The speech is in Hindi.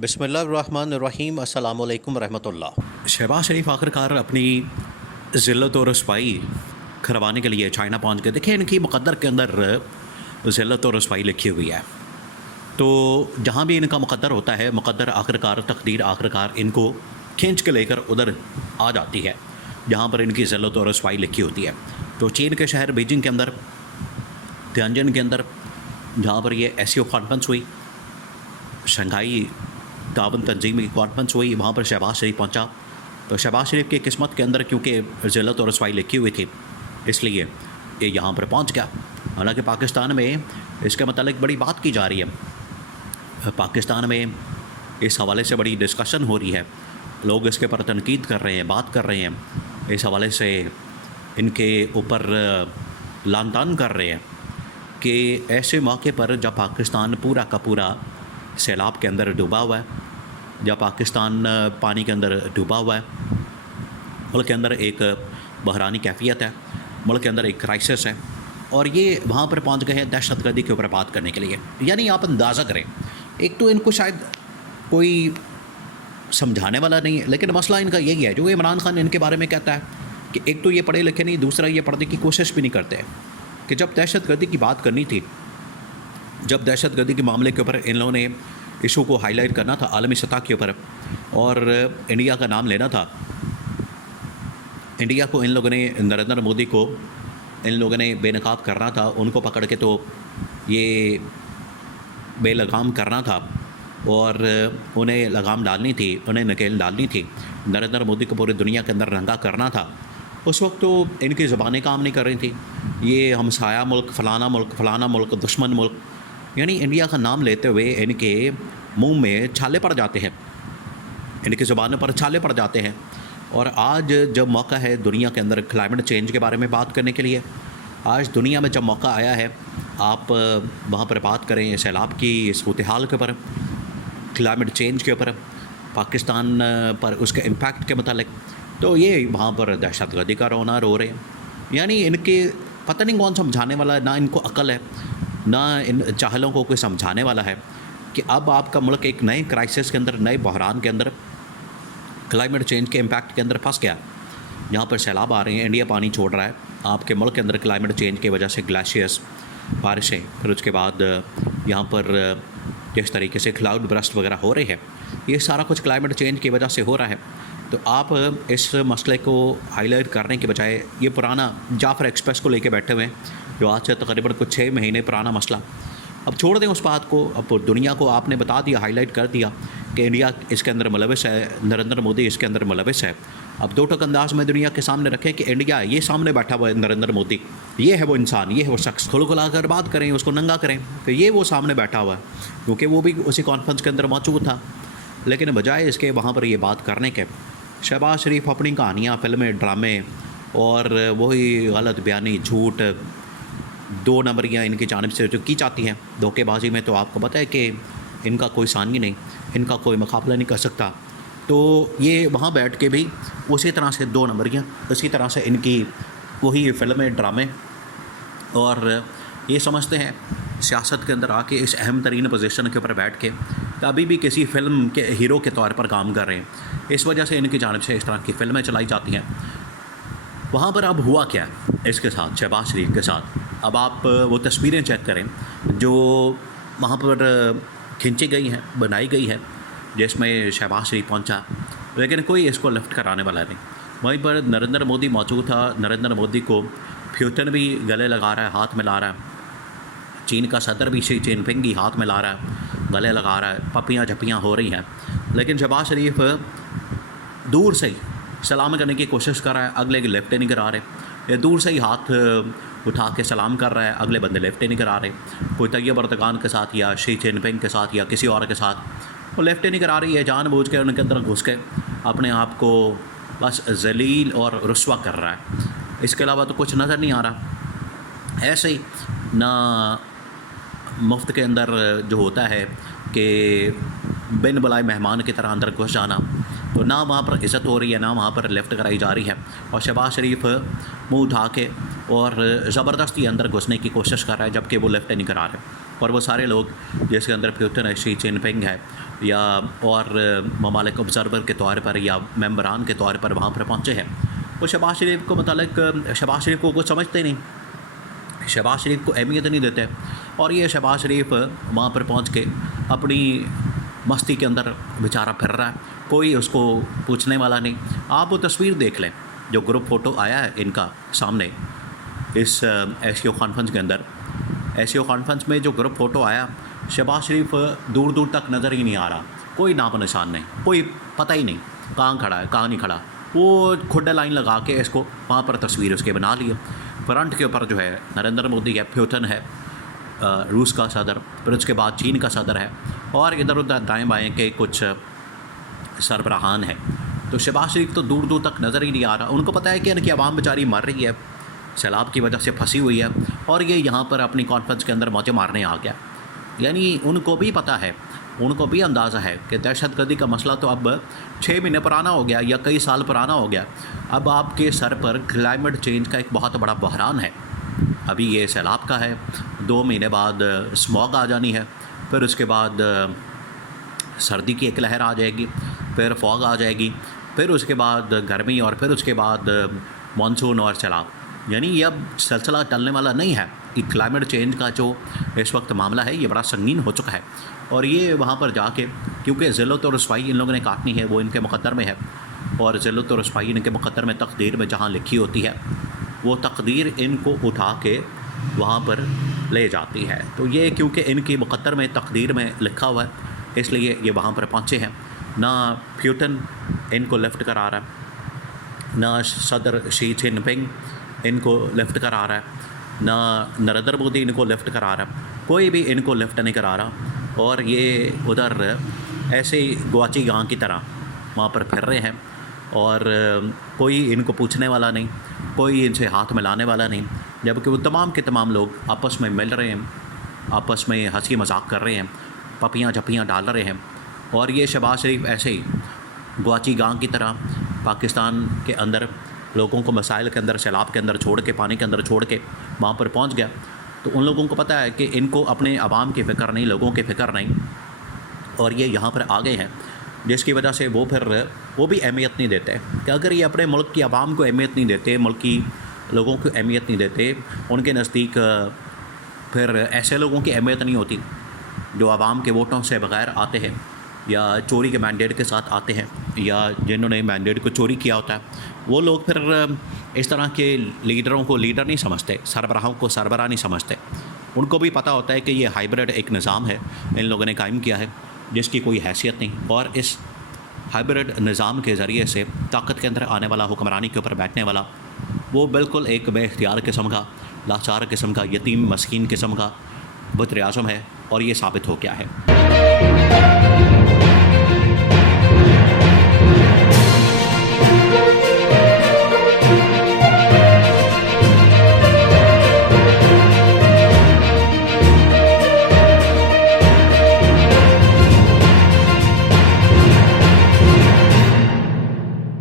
बिस्मिल्लाहिर्रहमानिर्रहीम अस्सलामु अलैकुम रहमतुल्लाह। शहबाज शरीफ आखिरकार अपनी ज़िल्लत और रसवाई करवाने के लिए चाइना पहुंच गए। देखिए, इनकी मुक़द्दर के अंदर ज़िल्लत और रसवाई लिखी हुई है। तो जहाँ भी इनका मुक़द्दर होता है, मुक़द्दर आखिरकार तकदीर आखिरकार इनको खींच के लेकर उधर आ जाती है जहाँ पर इनकी ज़िल्लत और रसवाई लिखी होती है। तो चीन के शहर बीजिंग के अंदर, तियानजिन के अंदर, जहाँ पर ये एससीओ कॉन्फ्रेंस हुई, शंघाई ताउन तंजीम की कॉन्फ्रेंस हुई, वहाँ पर शहबाज शरीफ पहुँचा। तो शहबाज शरीफ की किस्मत के अंदर क्योंकि ज़िल्लत और रसवाई लिखी हुई थी, इसलिए ये यहाँ पर पहुँच गया। हालांकि पाकिस्तान में इसके मतलब बड़ी बात की जा रही है। पाकिस्तान में इस हवाले से बड़ी डिस्कशन हो रही है, लोग इसके ऊपर तनकीद कर रहे हैं, बात कर रहे हैं, इस हवाले से इनके ऊपर लानतान कर रहे हैं कि ऐसे मौके पर जब पाकिस्तान पूरा का पूरा सैलाब के अंदर डूबा हुआ है, जब पाकिस्तान पानी के अंदर डूबा हुआ है, मुल्क के अंदर एक बहरानी कैफियत है, मुल्क के अंदर एक क्राइसिस है, और ये वहाँ पर पहुँच गए हैं दहशतगर्दी के ऊपर बात करने के लिए। यानी आप अंदाज़ा करें, एक तो इनको शायद कोई समझाने वाला नहीं है, लेकिन मसला इनका यही है जो इमरान खान इनके बारे में कहता है कि एक तो ये पढ़े लिखे नहीं, दूसरा ये पढ़ने की कोशिश भी नहीं करते। कि जब दहशतगर्दी की बात करनी थी, जब दहशतगर्दी के मामले के ऊपर इन लोगों ने इशू को हाईलाइट करना था आलमी सतह के ऊपर और इंडिया का नाम लेना था, इंडिया को इन लोगों ने, नरेंद्र मोदी को इन लोगों ने बेनकाब करना था, उनको पकड़ के तो ये बेलगाम करना था और उन्हें लगाम डालनी थी, उन्हें नकेल डालनी थी, नरेंद्र मोदी को पूरी दुनिया के अंदर नंगा करना था। उस वक्त तो इनकी ज़बानें काम नहीं कर रही थी, ये हमसाया मुल्क, फ़लाना मुल्क, दुश्मन मुल्क, यानी इंडिया का नाम लेते हुए इनके मुंह में छाले पड़ जाते हैं, इनकी ज़ुबानों पर छाले पड़ जाते हैं। और आज जब मौका है दुनिया के अंदर क्लाइमेट चेंज के बारे में बात करने के लिए, आज दुनिया में जब मौका आया है, आप वहाँ पर बात करें सैलाब की सूरत हाल के ऊपर, क्लाइमेट चेंज के ऊपर, पाकिस्तान पर उसके इम्पैक्ट के मतलब, तो ये वहाँ पर दहशतगर्दी का रोना रो रहे हैं। यानी इनके पता नहीं कौन समझाने वाला है, ना इनको अक्ल है, ना इन चाहलों को कोई समझाने वाला है कि अब आपका मुल्क एक नए क्राइसिस के अंदर, नए बहरान के अंदर, क्लाइमेट चेंज के इम्पैक्ट के अंदर फंस गया। यहाँ पर सैलाब आ रहे हैं, इंडिया पानी छोड़ रहा है, आपके मुल्क के अंदर क्लाइमेट चेंज की वजह से ग्लेशियर्स, बारिशें, फिर उसके बाद यहाँ पर जिस तरीके से क्लाउड ब्रस्ट वगैरह हो रहे हैं, ये सारा कुछ क्लाइमेट चेंज की वजह से हो रहा है। तो आप इस मसले को हाईलाइट करने के बजाय ये पुराना जाफ़र एक्सप्रेस को लेके बैठे हुए हैं, जो आज से तकरीबन कुछ 6 महीने पुराना मसला, अब छोड़ दें उस बात को। अब दुनिया को आपने बता दिया, हाईलाइट कर दिया कि इंडिया इसके अंदर मुलविस है, नरेंद्र मोदी इसके अंदर मुलविस है। अब दो टक अंदाज में दुनिया के सामने रखें कि इंडिया ये सामने बैठा हुआ है, नरेंद्र मोदी, ये है वो इंसान, ये है वो शख्स, खुला कर बात करें, उसको नंगा करें कि ये वो सामने बैठा हुआ है, क्योंकि वो भी उसी कॉन्फ्रेंस के अंदर मौजूद था। लेकिन बजाय इसके वहाँ पर ये बात करने के, शहबाज शरीफ अपनी कहानियाँ, फिल्में, ड्रामे और वही गलत बयानी, झूठ, 2 नंबरियाँ इनकी जानिब से जो की जाती हैं धोखेबाजी में, तो आपको पता है कि इनका कोई सानी नहीं, इनका कोई मुकाबला नहीं कर सकता। तो ये वहाँ बैठ के भी उसी तरह से 2 नंबरियाँ, इसी तरह से इनकी वही फिल्में, ड्रामे, और ये समझते हैं सियासत के अंदर आके इस अहम तरीन पोजीशन के ऊपर बैठ के अभी भी किसी फ़िल्म के हीरो के तौर पर काम कर रहे हैं। इस वजह से इनकी जानिब से इस तरह की फ़िल्में चलाई जाती हैं। वहाँ पर अब हुआ क्या इसके साथ, शहबाज शरीफ के साथ, अब आप वो तस्वीरें चेक करें जो वहाँ पर खींची गई हैं, बनाई गई है, जिसमें शहबाज शरीफ पहुँचा, लेकिन कोई इसको लिफ्ट कराने वाला नहीं। वहीं पर नरेंद्र मोदी मौजूद था, नरेंद्र मोदी को पुतिन भी गले लगा रहा है, हाथ मिला रहा है, चीन का सदर भी शी जिनपिंग ही हाथ मिला रहा है, गले लगा रहा है, पपियाँ झपियाँ हो रही हैं, लेकिन शहबाज शरीफ दूर से ही सलाम करने की कोशिश कर रहा है, अगले की लिफ्ट नहीं करा रहे, ये दूर से ही हाथ उठा के सलाम कर रहा है, अगले बंदे लिफ्ट नहीं करा रहे, कोई तैयब अर्दगान के साथ या शी जिनपिंग के साथ या किसी और के साथ वो लिफ्ट नहीं करा रही है, जानबूझ के उनके अंदर घुस के अपने आप को बस जलील और रुस्वा कर रहा है, इसके अलावा तो कुछ नज़र नहीं आ रहा। ऐसे ही ना मुफ्त के अंदर जो होता है कि बिन बुलाए मेहमान की तरह अंदर घुस जाना, तो ना वहाँ पर इज़्ज़त हो रही है, ना वहाँ पर लिफ्ट कराई जा रही है। और शहबाज शरीफ मुँह उठा के और ज़बरदस्ती अंदर घुसने की कोशिश कर रहा है, जबकि वो लिफ्ट नहीं करा रहे। और वो सारे लोग जिसके अंदर प्यूटन है, शी जिनपिंग है, या और ममालिक ऑब्ज़र्वर के तौर पर या मेंबरान के तौर पर वहाँ पर पहुँचे हैं, वो शहबाज शरीफ को मतलब शहबाज शरीफ को कुछ समझते नहीं, शहबाज शरीफ को अहमियत नहीं देते। और ये शहबाज शरीफ वहाँ पर पहुँच के अपनी मस्ती के अंदर बेचारा फिर रहा है, कोई उसको पूछने वाला नहीं। आप वो तस्वीर देख लें जो ग्रुप फ़ोटो आया है इनका सामने इस एशियो कॉन्फ्रेंस के अंदर। एशियो कॉन्फ्रेंस में जो ग्रुप फ़ोटो आया, शहबाज शरीफ दूर दूर तक नज़र ही नहीं आ रहा, कोई नाम निशान नहीं, कोई पता ही नहीं कहाँ खड़ा है कहाँ नहीं खड़ा। वो खुड्डा लाइन लगा के इसको वहाँ पर तस्वीर उसके बना लिए। फ्रंट के ऊपर जो है नरेंद्र मोदी है, प्यूटन है रूस का सदर, फिर उसके बाद चीन का सदर है, और इधर उधर दाएँ बाएँ के कुछ सरबराहान है। तो शहबाज शरीफ तो दूर दूर तक नज़र ही नहीं आ रहा। उनको पता है कि इनकी आवाम बेचारी मर रही है, सैलाब की वजह से फंसी हुई है, और ये यहाँ पर अपनी कॉन्फ्रेंस के अंदर मौजे मारने आ गया। यानी उनको भी पता है, उनको भी अंदाज़ा है कि दहशतगर्दी का मसला तो अब 6 महीने पुराना हो गया या कई साल पुराना हो गया। अब आपके सर पर क्लाइमेट चेंज का एक बहुत बड़ा बहरान है। अभी ये सैलाब का है, 2 महीने बाद स्मॉग आ जानी है, फिर उसके बाद सर्दी की एक लहर आ जाएगी, फिर फॉग आ जाएगी, फिर उसके बाद गर्मी, और फिर उसके बाद मानसून और सैलाब। यानी ये अब सिलसिला टलने वाला नहीं है। कि क्लाइमेट चेंज का जो इस वक्त मामला है ये बड़ा संगीन हो चुका है, और ये वहाँ पर जाके क्योंकि ज़िल्लत और रुसवाई इन लोगों ने काटनी है, वो इनके मुक़द्दर में है, और ज़िल्लत और रुसवाई इनके मुक़द्दर में तकदीर में जहाँ लिखी होती है, वो तकदीर इनको उठा के वहाँ पर ले जाती है। तो ये क्योंकि इनकी मुक़द्दर में तकदीर में लिखा हुआ है, इसलिए ये वहाँ पर पहुँचे हैं। ना प्यूटन इनको लिफ्ट करा रहा है, ना सदर शी जिनपिंग इनको लिफ्ट करा रहा है, ना नरेंद्र मोदी इनको लिफ्ट करा रहा है, कोई भी इनको लिफ्ट नहीं करा रहा। और ये उधर ऐसे ही गुआची गां की तरह वहाँ पर फिर रहे हैं, और कोई इनको पूछने वाला नहीं, कोई इनसे हाथ मिलाने वाला नहीं, जबकि वो तमाम के तमाम लोग आपस में मिल रहे हैं, आपस में हंसी मजाक कर रहे हैं, पपियाँ झपियाँ डाल रहे हैं। और ये शहबाज शरीफ ऐसे ही गुआची गां की तरह पाकिस्तान के अंदर लोगों को मसाइल के अंदर, सैलाब के अंदर छोड़ के, पानी के अंदर छोड़ के वहाँ पर पहुँच गया। तो उन लोगों को पता है कि इनको अपने आवाम की फ़िक्र नहीं, लोगों की फ़िक्र नहीं, और ये यहाँ पर आ गए हैं, जिसकी वजह से वो फिर वो भी अहमियत नहीं देते। कि अगर ये अपने मुल्क की आवाम को अहमियत नहीं देते, मुल्क की लोगों को अहमियत नहीं देते, उनके नज़दीक फिर ऐसे लोगों की अहमियत नहीं होती जो आवाम के वोटों से बग़ैर आते हैं, या चोरी के मैंडेट के साथ आते हैं, या जिन्होंने मैंडेट को चोरी किया होता है। वो लोग फिर इस तरह के लीडरों को लीडर नहीं समझते, सरबराहों को सरबराह नहीं समझते। उनको भी पता होता है कि ये हाइब्रिड एक निज़ाम है इन लोगों ने कायम किया है, जिसकी कोई हैसियत नहीं, और इस हाइब्रिड निज़ाम के ज़रिए से ताकत के अंदर आने वाला, हुक्मरानी के ऊपर बैठने वाला, वो बिल्कुल एक बेख्तियार किस्म का, लाचार किस्म का, यतीम मस्कीन किस्म का वज़ीर आज़म है, और ये साबित हो गया है।